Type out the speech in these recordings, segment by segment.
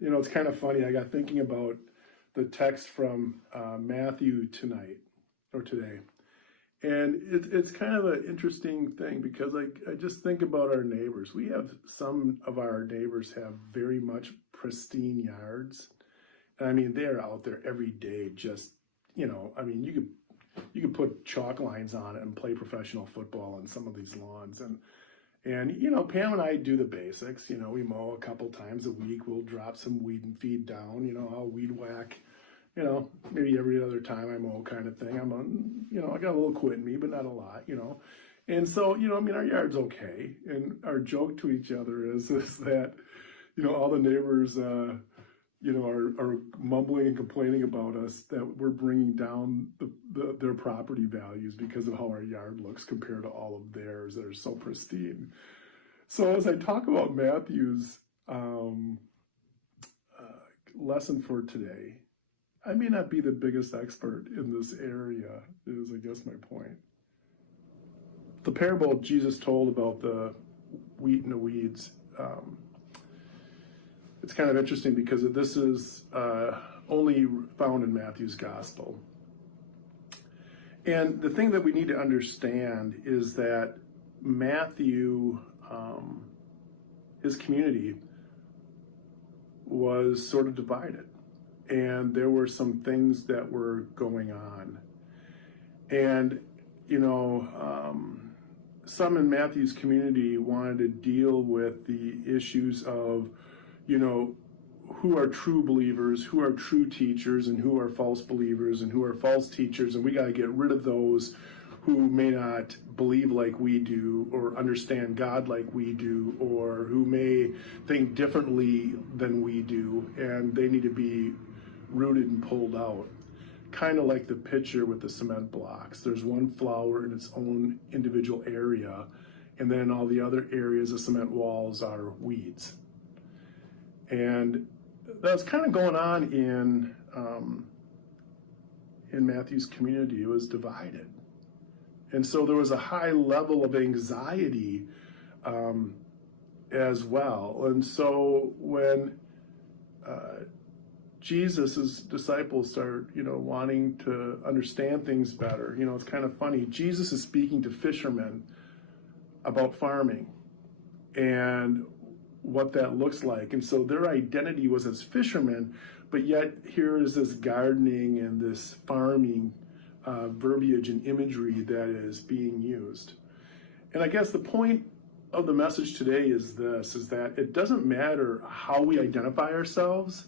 it's kind of funny. I got thinking about the text from Matthew tonight or today. And it's kind of an interesting thing because I just think about our neighbors. We have some of our neighbors have very much pristine yards. And I mean, they're out there every day just, you could put chalk lines on it and play professional football on some of these lawns. And Pam and I do the basics. We mow a couple times a week. We'll drop some weed and feed down. I'll weed whack, maybe every other time I mow kind of thing. I got a little quit in me, but not a lot, And so, our yard's okay. And our joke to each other is that, all the neighbors, are mumbling and complaining about us that we're bringing down their property values because of how our yard looks compared to all of theirs that are so pristine. So as I talk about Matthew's lesson for today, I may not be the biggest expert in this area, is I guess my point. The parable Jesus told about the wheat and the weeds, it's kind of interesting because this is only found in Matthew's gospel. And the thing that we need to understand is that Matthew, his community, was sort of divided. And there were some things that were going on. And, some in Matthew's community wanted to deal with the issues of, who are true believers, who are true teachers, and who are false believers, and who are false teachers, and we got to get rid of those who may not believe like we do, or understand God like we do, or who may think differently than we do, and they need to be rooted and pulled out. Kind of like the picture with the cement blocks. There's one flower in its own individual area, and then all the other areas of cement walls are weeds. And that's kind of going on in Matthew's community. It was divided. And so there was a high level of anxiety as well. And so when Jesus' disciples start, wanting to understand things better, it's kind of funny. Jesus is speaking to fishermen about farming and what that looks like. And so their identity was as fishermen, but yet here is this gardening and this farming verbiage and imagery that is being used. And I guess the point of the message today is that it doesn't matter how we identify ourselves,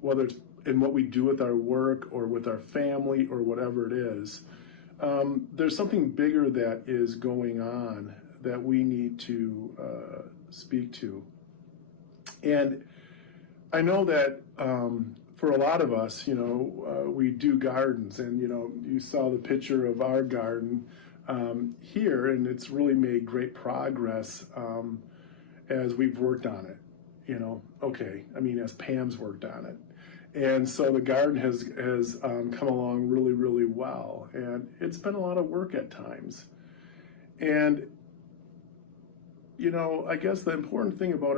whether it's in what we do with our work or with our family or whatever it is. There's something bigger that is going on that we need to speak to. And I know that for a lot of us, we do gardens, and you saw the picture of our garden here, and it's really made great progress as we've worked on it. As Pam's worked on it. And so the garden has come along really, really well, and it's been a lot of work at times. And I guess the important thing about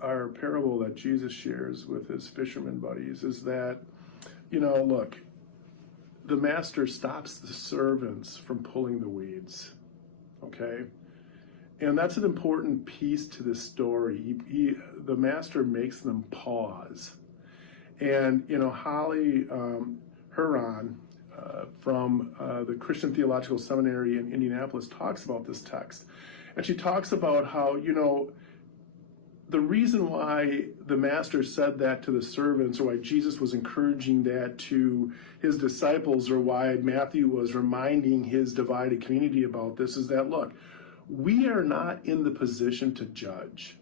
our parable that Jesus shares with his fisherman buddies is that, look, the master stops the servants from pulling the weeds, okay? And that's an important piece to this story. The master makes them pause. And, Holly Huron from the Christian Theological Seminary in Indianapolis talks about this text. And she talks about how, the reason why the master said that to the servants, or why Jesus was encouraging that to his disciples, or why Matthew was reminding his divided community about this, is that, look, we are not in the position to judge.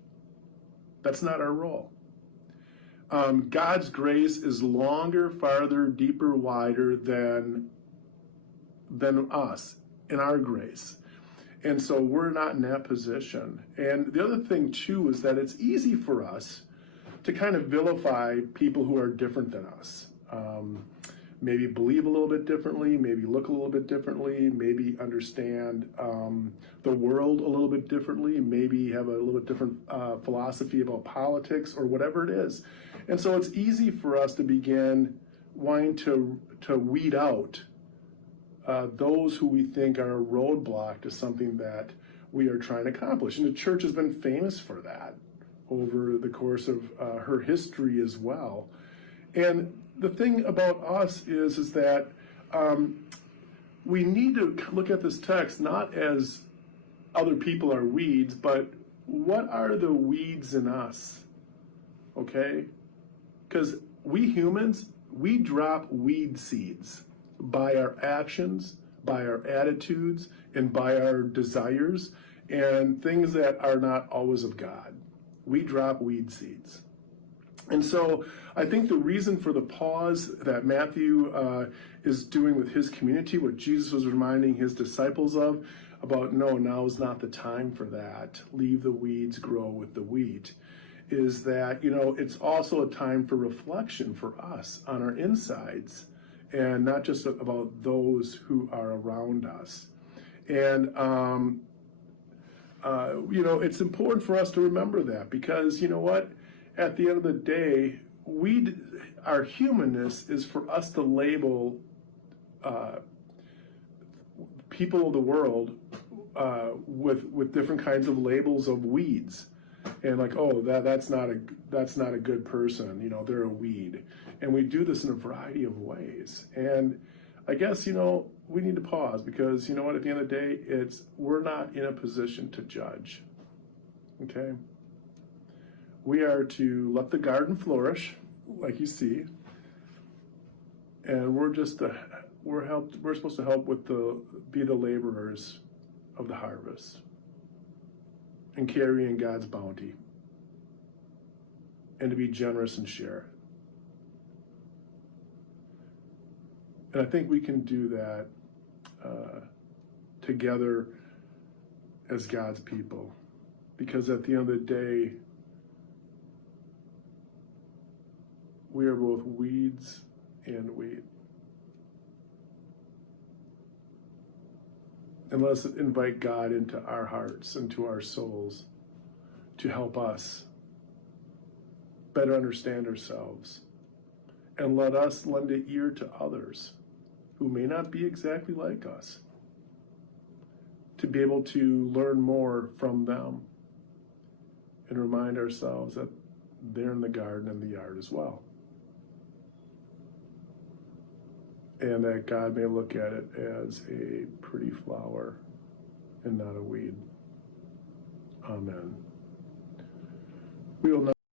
That's not our role. God's grace is longer, farther, deeper, wider than us in our grace. And so we're not in that position. And the other thing, too, is that it's easy for us to kind of vilify people who are different than us. maybe believe a little bit differently, maybe look a little bit differently, maybe understand the world a little bit differently, maybe have a little bit different philosophy about politics or whatever it is. And so it's easy for us to begin wanting to weed out those who we think are a roadblock to something that we are trying to accomplish. And the church has been famous for that over the course of her history as well. And the thing about us is that we need to look at this text not as other people are weeds, but what are the weeds in us? Okay? Because we humans, we drop weed seeds by our actions, by our attitudes, and by our desires, and things that are not always of God. We drop weed seeds. And so I think the reason for the pause that Matthew is doing with his community, what Jesus was reminding his disciples of, about no, now is not the time for that. Leave the weeds grow with the wheat, is that, it's also a time for reflection for us on our insides and not just about those who are around us. And, it's important for us to remember that because, you know what? At the end of the day, our humanness is for us to label people of the world with different kinds of labels of weeds, and like, oh, that's not a good person. They're a weed, and we do this in a variety of ways. And I guess we need to pause because you know what? At the end of the day, we're not in a position to judge. Okay. We are to let the garden flourish, like you see, and we're supposed to help be the laborers of the harvest and carry in God's bounty, and to be generous and share it. And I think we can do that together as God's people, because at the end of the day, we are both weeds and wheat. And let's invite God into our hearts, into our souls, to help us better understand ourselves. And let us lend an ear to others who may not be exactly like us, to be able to learn more from them and remind ourselves that they're in the garden and the yard as well. And that God may look at it as a pretty flower and not a weed. Amen. We will now